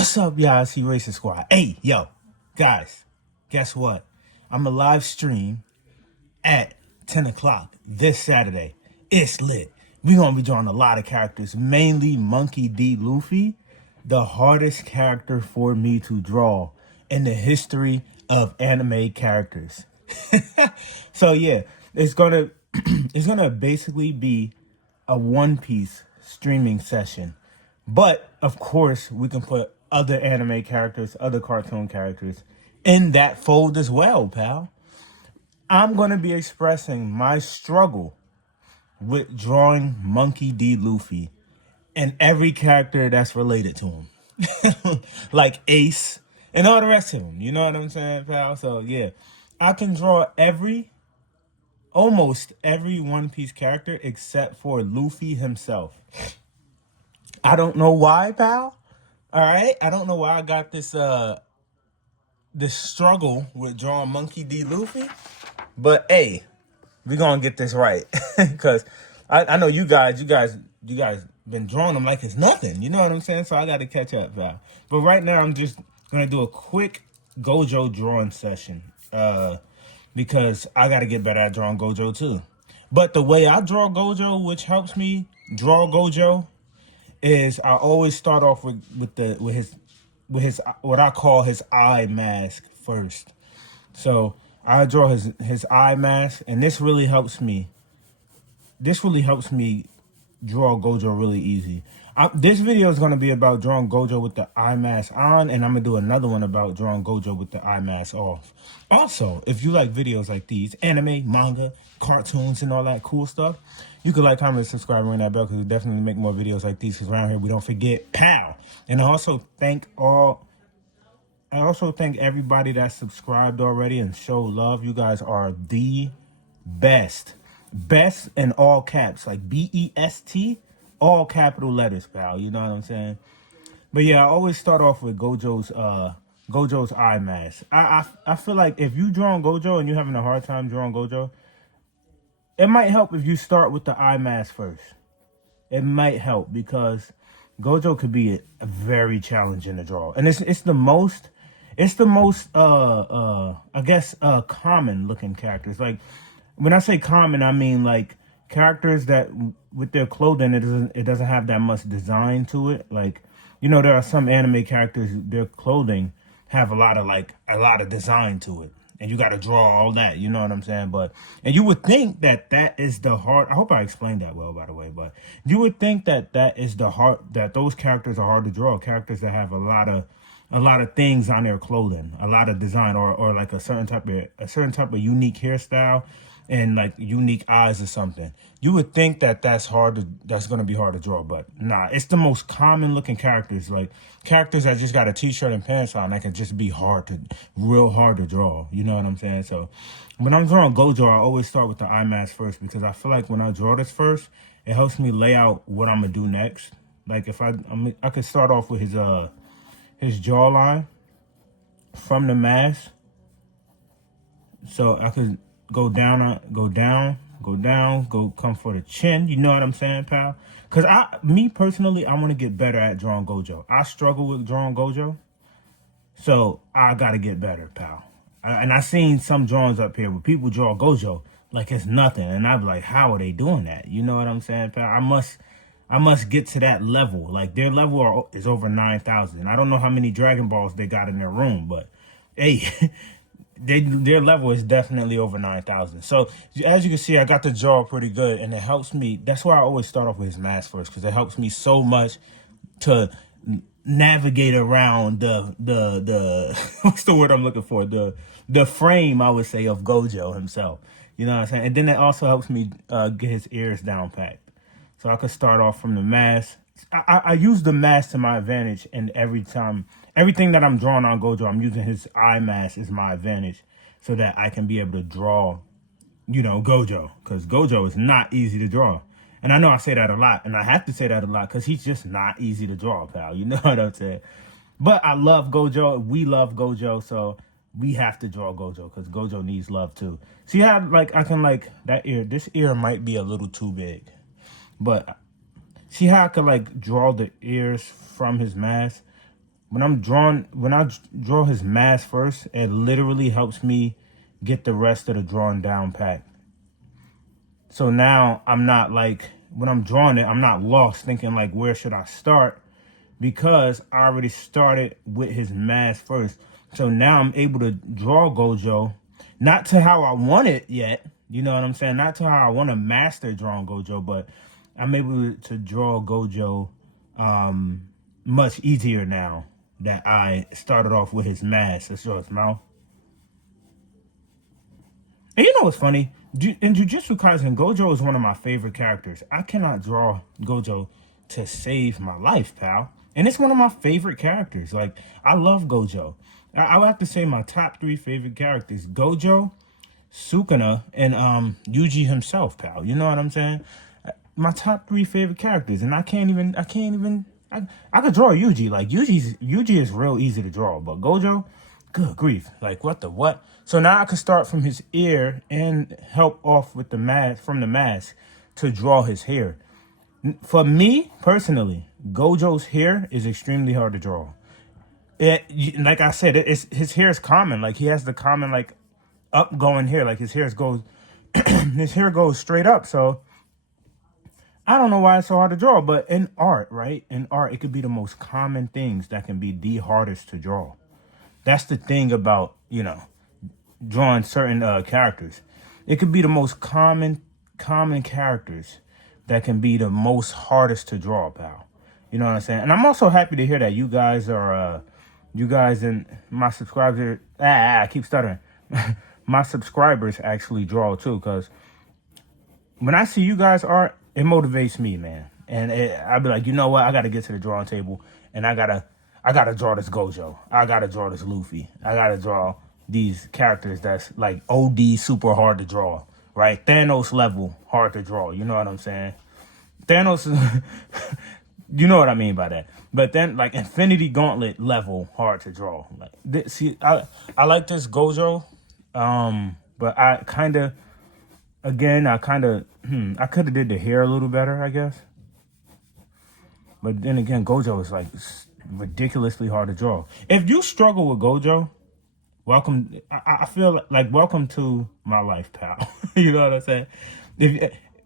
What's up, y'all? It's Racing Squad. Hey, yo, guys, guess what? I'm a live stream at 10 o'clock this Saturday. It's lit. We're going to be drawing a lot of characters, mainly Monkey D. Luffy, the hardest character for me to draw in the history of anime characters. So yeah, it's gonna it's gonna basically be a One Piece streaming session. But of course, we can put other anime characters, other cartoon characters in that fold as well, pal. I'm going to be expressing my struggle with drawing Monkey D. Luffy and every character that's related to him, like Ace and all the rest of them. You know what I'm saying, pal? So, yeah, I can draw almost every One Piece character except for Luffy himself. I don't know why, pal. All right, I don't know why I got this struggle with drawing Monkey D. Luffy, but hey, we gonna get this right because I know you guys been drawing them like it's nothing. You know what I'm saying? So I got to catch up, pal. But right now, I'm just gonna do a quick gojo drawing session because I got to get better at drawing gojo too. But the way I draw gojo, which helps me draw gojo, is I always start off with his what I call his eye mask first. So I draw his eye mask, and this really helps me. This really helps me draw gojo really easy. This video is going to be about drawing gojo with the eye mask on, and I'm going to do another one about drawing gojo with the eye mask off. Also, if you like videos like these, anime, manga, cartoons, and all that cool stuff, you could like, comment, subscribe, and ring that bell, because we'll definitely make more videos like these, because around here we don't forget, pow! And I also thank everybody that subscribed already and show love. You guys are the best. Best in all caps, like BEST, all capital letters, pal. You know what I'm saying? But yeah, I always start off with Gojo's eye mask. I feel like if you drawing Gojo and you're having a hard time drawing Gojo, it might help if you start with the eye mask first. It might help because Gojo could be a very challenging to draw, and it's the most I guess common looking characters. Like, when I say common, I mean like characters that with their clothing, it doesn't have that much design to it. Like, you know, there are some anime characters, their clothing have a lot of design to it, and you got to draw all that. You know what I'm saying? And you would think that is the hard. I hope I explained that well, by the way. But you would think that is the hard, that those characters are hard to draw. Characters that have a lot of things on their clothing, a lot of design, or like a certain type of unique hairstyle and like unique eyes or something. You would think that that's going to be hard to draw, but nah, it's the most common looking characters, like characters that just got a t-shirt and pants on that can just be real hard to draw. You know what I'm saying? So when I'm drawing Gojo, I always start with the eye mask first, because I feel like when I draw this first, it helps me lay out what I'm gonna do next. Like if I could start off with his jawline from the mask, so I could go down, come for the chin. You know what I'm saying, pal? Because me personally, I want to get better at drawing Gojo. I struggle with drawing Gojo, so I got to get better, pal. And I seen some drawings up here where people draw Gojo like it's nothing, and I'm like, how are they doing that? You know what I'm saying, pal? I must get to that level. Like, their level is over 9,000. I don't know how many Dragon Balls they got in their room, but hey, their level is definitely over 9,000. So as you can see, I got the jaw pretty good, and it helps me. That's why I always start off with his mask first, because it helps me so much to navigate around the what's the word I'm looking for? The frame, I would say, of Gojo himself. You know what I'm saying? And then it also helps me get his ears down packed. So I could start off from the mask. I use the mask to my advantage, and everything that I'm drawing on Gojo, I'm using his eye mask as my advantage, so that I can be able to draw, you know, Gojo, because Gojo is not easy to draw. And I know I say that a lot, and I have to say that a lot, because he's just not easy to draw, pal. You know what I'm saying? But I love Gojo. We love Gojo, so we have to draw Gojo, because Gojo needs love too. See how, like, I can, like, this ear might be a little too big. But see how I could like draw the ears from his mask? when I draw his mask first, it literally helps me get the rest of the drawing down pat. So now I'm not like, when I'm drawing it, I'm not lost thinking like, where should I start? Because I already started with his mask first. So now I'm able to draw Gojo, not to how I want it yet. You know what I'm saying? Not to how I want to master drawing Gojo, but I'm able to draw Gojo much easier now that I started off with his mask. Let's draw his mouth. And you know what's funny? In Jujutsu Kaisen, Gojo is one of my favorite characters. I cannot draw Gojo to save my life, pal. And it's one of my favorite characters. Like, I love Gojo. I would have to say my top 3 favorite characters: Gojo, Sukuna, and Yuji himself, pal. You know what I'm saying? My top 3 favorite characters, and I could draw Yuji. Like, Yuji is real easy to draw, but Gojo, good grief. Like, what? So now I can start from his ear and help off with the mask, from the mask, to draw his hair. For me, personally, Gojo's hair is extremely hard to draw. Like I said, his hair is common. Like, he has the common, like, upgoing hair. Like, his hair goes, his hair goes straight up. So I don't know why it's so hard to draw. But in art, right? In art, it could be the most common things that can be the hardest to draw. That's the thing about, drawing certain characters. It could be the most common characters that can be the most hardest to draw, pal. You know what I'm saying? And I'm also happy to hear that you guys and my subscribers, I keep stuttering. My subscribers actually draw too, because when I see you guys art, it motivates me, man. And I'll be like, you know what? I got to get to the drawing table, and I gotta draw this Gojo. I gotta draw this Luffy. I gotta draw these characters that's like OD super hard to draw, right? Thanos level hard to draw. You know what I'm saying? Thanos is, you know what I mean by that. But then, like, Infinity Gauntlet level hard to draw. Like, see, I like this Gojo, but I could have did the hair a little better, I guess. But then again, Gojo is like ridiculously hard to draw. If you struggle with Gojo, welcome. I feel like welcome to my life, pal. You know what I'm saying?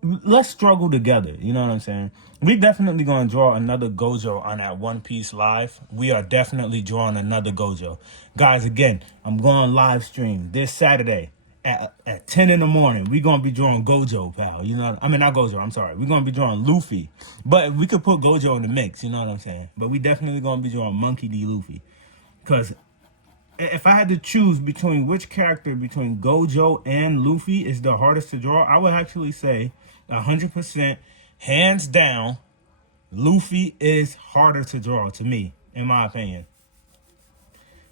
Let's struggle together. You know what I'm saying? We definitely gonna draw another Gojo on that One Piece live. We are definitely drawing another Gojo, guys. Again, I'm going live stream this Saturday at 10 in the morning. We're gonna be drawing Gojo, pal. You know, I mean, not Gojo, I'm sorry. We're gonna be drawing Luffy. But we could put Gojo in the mix, you know what I'm saying? But we definitely gonna be drawing Monkey D. Luffy. Because if I had to choose between which character between Gojo and Luffy is the hardest to draw, I would actually say 100%, hands down, Luffy is harder to draw to me, in my opinion.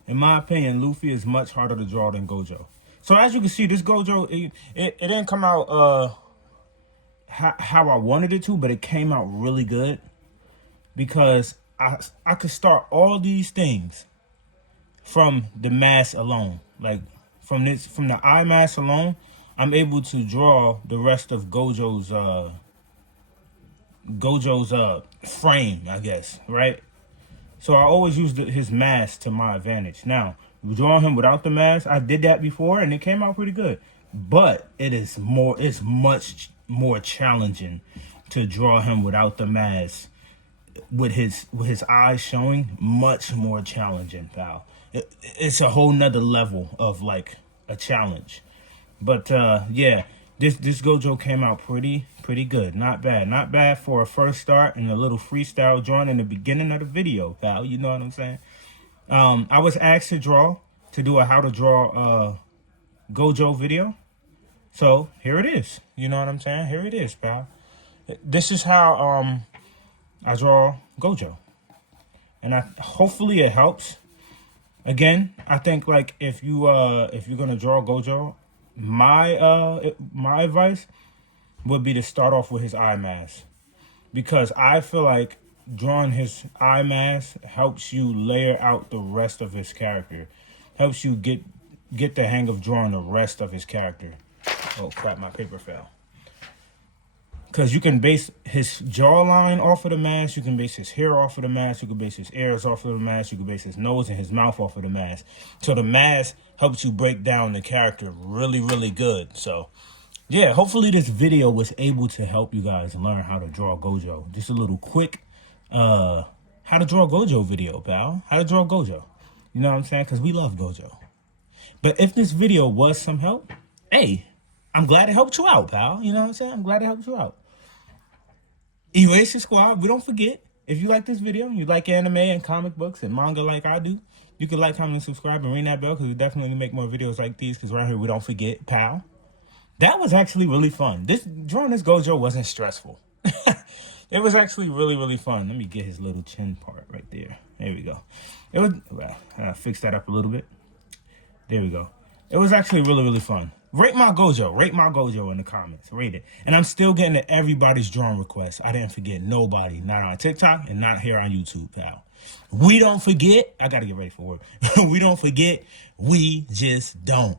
In my opinion, Luffy is much harder to draw than Gojo. So as you can see, this Gojo, it didn't come out how I wanted it to, but it came out really good because I could start all these things from the mask alone. Like from the eye mask alone, I'm able to draw the rest of Gojo's frame, I guess, right? So I always use his mask to my advantage. Now, drawing him without the mask, I did that before and it came out pretty good. But it's much more challenging to draw him without the mask with his eyes showing. Much more challenging, pal. It's a whole nother level of like a challenge. But yeah, this Gojo came out pretty good. Not bad for a first start and a little freestyle drawing in the beginning of the video, pal. You know what I'm saying? I was asked to do a how to draw Gojo video. So here it is. You know what I'm saying? Here it is, pal. This is how I draw Gojo. And hopefully it helps. Again, I think like if you're gonna draw Gojo, my advice would be to start off with his eye mask, because I feel like drawing his eye mask helps you layer out the rest of his character, helps you get the hang of drawing the rest of his character. Oh crap, my paper fell. Because you can base his jawline off of the mask. You can base his hair off of the mask. You can base his ears off of the mask. You can base his nose and his mouth off of the mask. So the mask helps you break down the character really, really good. So, yeah, hopefully this video was able to help you guys learn how to draw Gojo. Just a little quick how to draw Gojo video, pal. How to draw Gojo. You know what I'm saying? Because we love Gojo. But if this video was some help, hey, I'm glad it helped you out, pal. You know what I'm saying? I'm glad it helped you out. Erase your squad. We don't forget. If you like this video, you like anime and comic books and manga like I do, you can like, comment, and subscribe and ring that bell because we definitely make more videos like these because around here we don't forget, pal. That was actually really fun. Drawing this Gojo wasn't stressful. It was actually really, really fun. Let me get his little chin part right there. There we go. It was, well, fix that up a little bit. There we go. It was actually really, really fun. Rate my Gojo. Rate my Gojo in the comments. Rate it. And I'm still getting to everybody's drawing requests. I didn't forget nobody. Not on TikTok and not here on YouTube, pal. We don't forget. I got to get ready for work. We don't forget. We just don't.